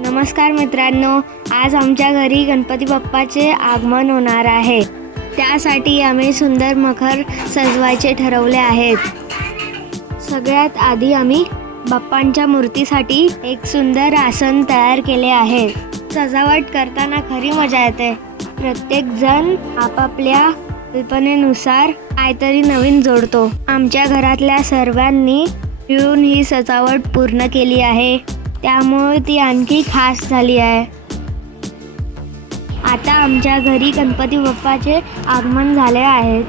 नमस्कार मित्रांनो आज आमच्या घरी गणपती बाप्पाचे आगमन होणार आहे. त्यासाठी आम्ही सुंदर मखर सजवायचे ठरवले आहेत. सगळ्यात आधी आम्ही बाप्पांच्या मूर्तीसाठी एक सुंदर आसन तयार केले आहे. सजावट करताना खरी मजा येते. प्रत्येक जण आपापल्या कल्पनेनुसार काहीतरी नवीन जोडतो. आमच्या घरातल्या सर्वांनी मिळून ही सजावट पूर्ण केली आहे. त्यामुळे ती आणखी खास झाली आहे. आता आमच्या घरी गणपती बाप्पाचे आगमन झाले आहे.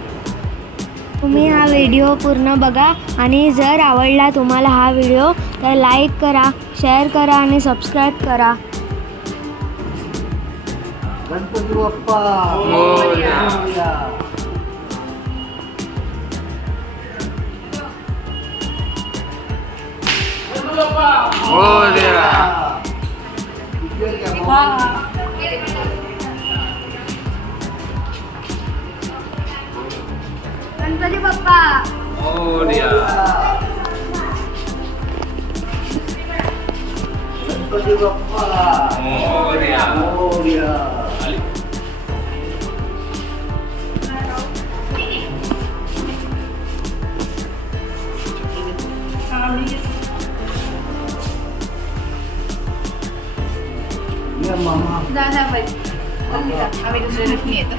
तुम्ही हा व्हिडिओ पूर्ण बघा आणि जर आवडला तुम्हाला हा व्हिडिओ तर लाईक करा शेअर करा आणि सबस्क्राईब करा. गणपती बाप्पा! मोरया. मोरया. मोरया. इकडे घ्या मग. गणपती बाप्पा मोरया. गणपती बाप्पा मोरया. मोरया. आम्ही दुसऱ्या दिवशी येतो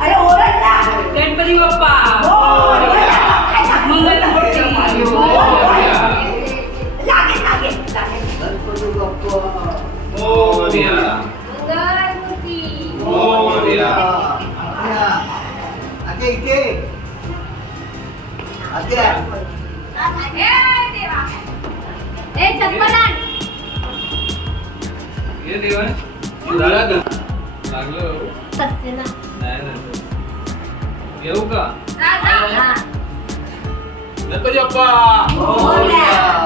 अरे ओरडला गणपती बाप्पा. मंगलमूर्ती मोरया. लागेल लागेल लागेल येऊ का? गणपती बाप्पा!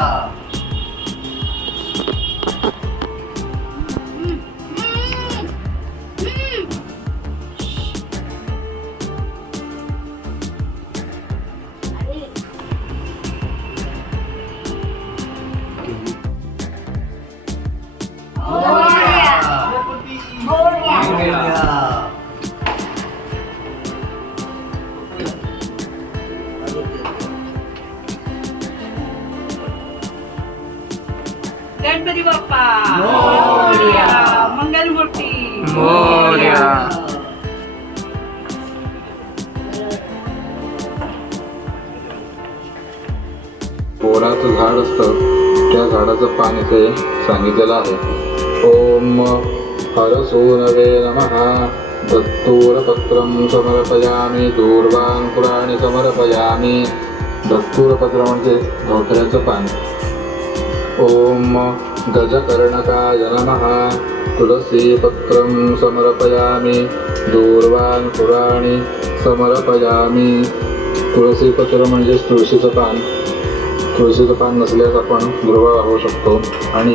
गणपती बाप्पा मोरया. मंगलमूर्ती मोरया. पोराचं झाड असतं त्या झाडाचं पान इथे सांगितलेलं आहे ॐ हरसूनवे नमः। दत्तूरपत्रं समर्पयामि दूर्वाङ्कुराणि समर्पयामि। दत्तूरपत्र म्हणजे धोत्र्याचं पान। ॐ गजकर्णकाय नमः। तुलसीपत्रं समर्पयामि दूर्वाङ्कुराणि समर्पयामि। तुळसीपत्र म्हणजेच तुळशीचं पान। तुळशीचं पान नसल्यास आपण गृह राहू शकतो आणि